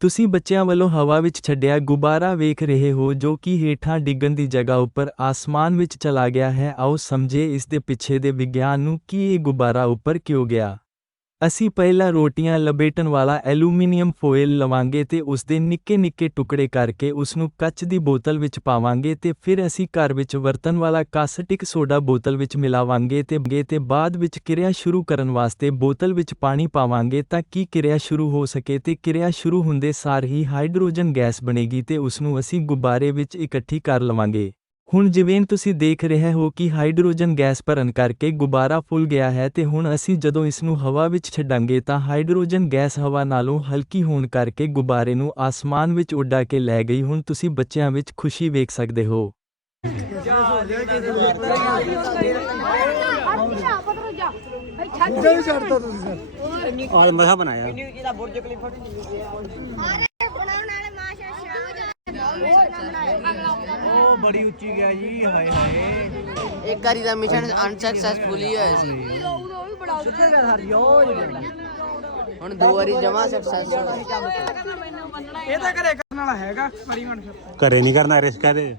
ਤੁਸੀਂ ਬੱਚਿਆਂ ਵੱਲੋਂ ਹਵਾ ਵਿੱਚ ਛੱਡਿਆ ਗੁਬਾਰਾ ਵੇਖ ਰਹੇ ਹੋ ਜੋ ਕਿ ਹੇਠਾਂ ਡਿੱਗਣ ਦੀ ਜਗ੍ਹਾ ਉੱਪਰ ਆਸਮਾਨ ਵਿੱਚ ਚਲਾ ਗਿਆ ਹੈ। ਆਓ ਸਮਝੇ ਇਸ ਦੇ ਪਿੱਛੇ ਦੇ ਵਿਗਿਆਨ ਨੂੰ ਕਿ ਇਹ ਗੁਬਾਰਾ ਉੱਪਰ ਕਿਉਂ ਗਿਆ? ਅਸੀਂ ਪਹਿਲਾਂ ਰੋਟੀਆਂ ਲਪੇਟਣ ਵਾਲਾ ਐਲੂਮੀਨੀਅਮ ਫੋਇਲ ਲਵਾਂਗੇ ਤੇ ਉਸ ਦੇ ਨਿੱਕੇ-ਨਿੱਕੇ ਟੁਕੜੇ ਕਰਕੇ ਉਸ ਨੂੰ ਕੱਚ ਦੀ ਬੋਤਲ ਵਿੱਚ ਪਾਵਾਂਗੇ ਤੇ ਫਿਰ ਅਸੀਂ ਘਰ ਵਿੱਚ ਵਰਤਣ ਵਾਲਾ ਕਾਸਟਿਕ ਸੋਡਾ ਬੋਤਲ ਵਿੱਚ ਮਿਲਾਵਾਂਗੇ ਤੇ ਗੇ ਤੇ ਬਾਅਦ ਵਿੱਚ ਕਿਰਿਆ ਸ਼ੁਰੂ ਕਰਨ ਵਾਸਤੇ ਬੋਤਲ ਵਿੱਚ ਪਾਣੀ ਪਾਵਾਂਗੇ ਤਾਂ ਕਿ ਕਿਰਿਆ ਸ਼ੁਰੂ ਹੋ ਸਕੇ ਤੇ ਕਿਰਿਆ ਸ਼ੁਰੂ ਹੁੰਦੇ ਸਾਰ ਹੀ ਹਾਈਡਰੋਜਨ ਗੈਸ ਬਣੇਗੀ ਤੇ ਉਸ ਨੂੰ ਅਸੀਂ ਗੁਬਾਰੇ ਵਿੱਚ ਇਕੱਠੀ ਕਰ ਲਵਾਂਗੇ। ਹੁਣ ਜਿਵੇਂ ਤੁਸੀਂ ਦੇਖ ਰਹੇ ਹੋ ਕਿ ਹਾਈਡਰੋਜਨ ਗੈਸ ਭਰਨ ਕਰਕੇ ਗੁਬਾਰਾ ਫੁੱਲ ਗਿਆ ਹੈ ਤੇ ਹੁਣ ਅਸੀਂ ਜਦੋਂ ਇਸ ਨੂੰ ਹਵਾ ਵਿੱਚ ਛੱਡਾਂਗੇ ਤਾਂ ਹਾਈਡਰੋਜਨ ਗੈਸ ਹਵਾ ਨਾਲੋਂ ਹਲਕੀ ਹੋਣ ਕਰਕੇ ਗੁਬਾਰੇ ਨੂੰ ਆਸਮਾਨ ਵਿੱਚ ਉੱਡਾ ਕੇ ਲੈ ਗਈ। ਹੁਣ ਤੁਸੀਂ ਬੱਚਿਆਂ ਵਿੱਚ ਖੁਸ਼ੀ ਵੇਖ ਸਕਦੇ ਹੋ। ਤੁਸੀਂ ਔਰ ਬਣਾਇਆ। ਉਹ ਬੜੀ ਉੱਚੀ ਗਿਆ ਜੀ ਹਾਏ ਹਾਏ। ਇੱਕ ਵਾਰੀ ਦਾ ਮਿਸ਼ਨ ਅਨਸਕਸੈਸਫੁਲ ਹੀ ਹੋਇਆ ਸੀ। ਕਿੱਥੇ ਗਿਆ ਸਰ ਯੋ ਹੁਣ ਦੋ ਵਾਰੀ ਜਮਾ ਸਕਸੈਸਫੁਲ ਇਹ ਤਾਂ ਘਰੇ ਕਰਨ ਵਾਲਾ ਹੈਗਾ ਐਕਸਪੈਰੀਮੈਂਟ ਘਰੇ ਨਹੀਂ ਕਰਨਾ ਰਿਸਕ ਹੈ ਤੇ